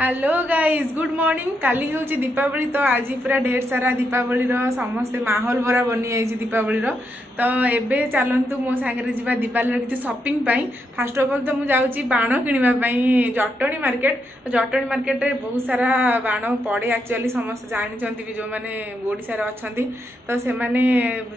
Hello guys good morning. काली हूँ दीपावली तो आज पूरा ढेर सारा दीपावली समस्ते माहौल भरा बनी जाइए दीपावली तो एबे चलतु मो सांगे जा दीपावली किसी shopping pi. Fast of all तो मुझे बाण किणापी जटणी मार्केट रे बहुत सारा बाण पड़े एक्चुअली समस्त जानते भी जो मैंने ओडिशार अच्छा तो से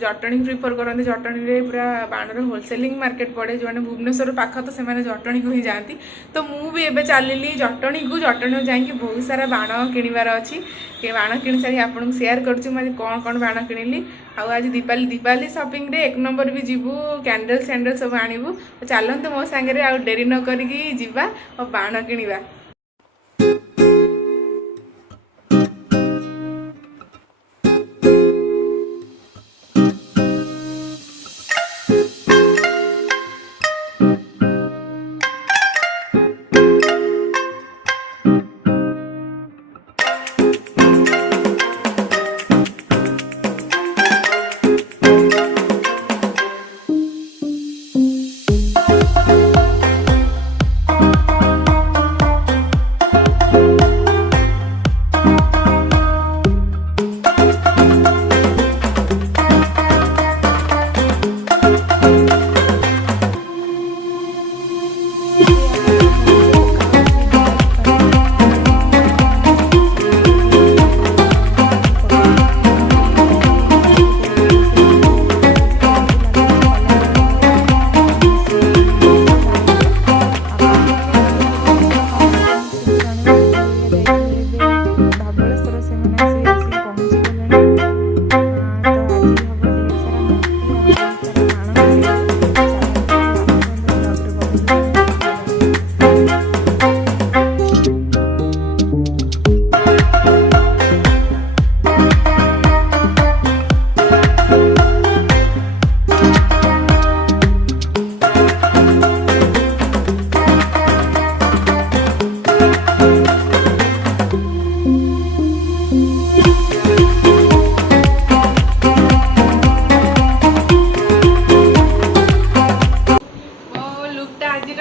जटणी प्रिफर करते जटणी पूरा बाणर होलसेलिंग मार्केट पड़े जो मैंने भुवनेश्वर पाख तो से जटणी को ही जाती तो मुझे एबे चलि जटणी को जटणी जाकि बहुत सारा बाण किणवार अच्छी बाण कि सारी आपको सेयार करुँ मैं कौन कौन बाण किणिली आज दीपावली शॉपिंग रे एक नंबर भी जीवु कैंडल सैंडल सब आणबू तो चलते मो सांगे आ डेरी न करिकी जीवा और बाण किणवा।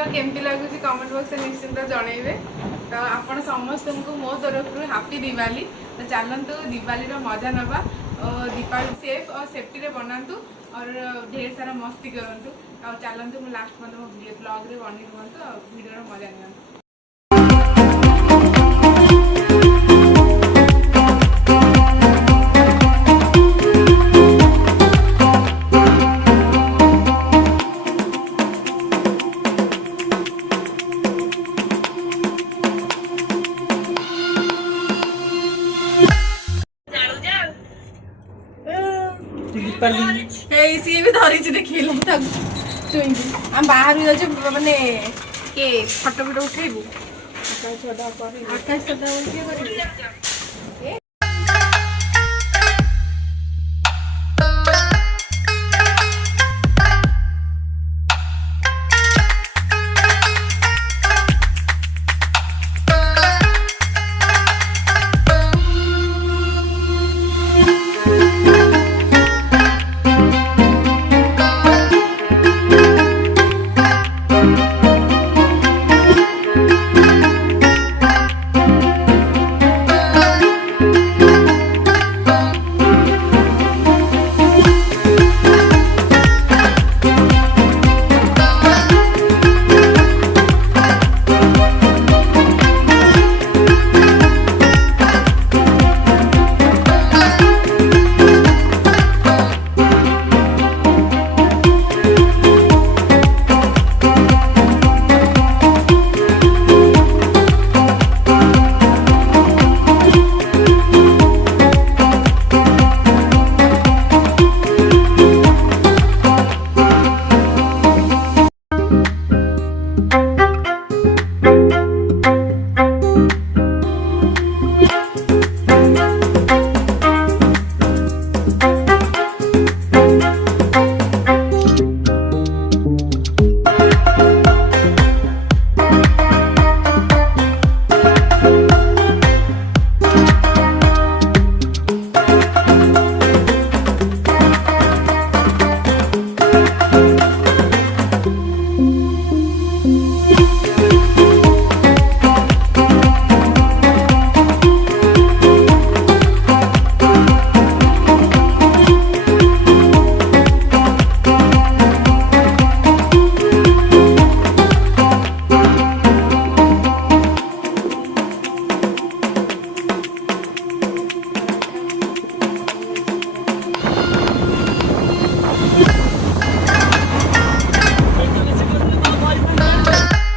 केमती लगुच कमेंट बॉक्स में निश्चिंत जनइबे तो आपण समस्त को मो तरफ हैप्पी दिवाली तो चलतु दिवाली मजा नवा और दीपावली सेफ और सेफ्टी रे बनातु और ढेर सारा मस्ती करंतु और चलतु मु लास्ट मतलब मो ब्लॉग रे बनी रुहतु वीडियो मजा नियंतु। सी भी धरी देखिए आम बाहर जाऊँ मैंने के फटो फटो उठेबू आकाश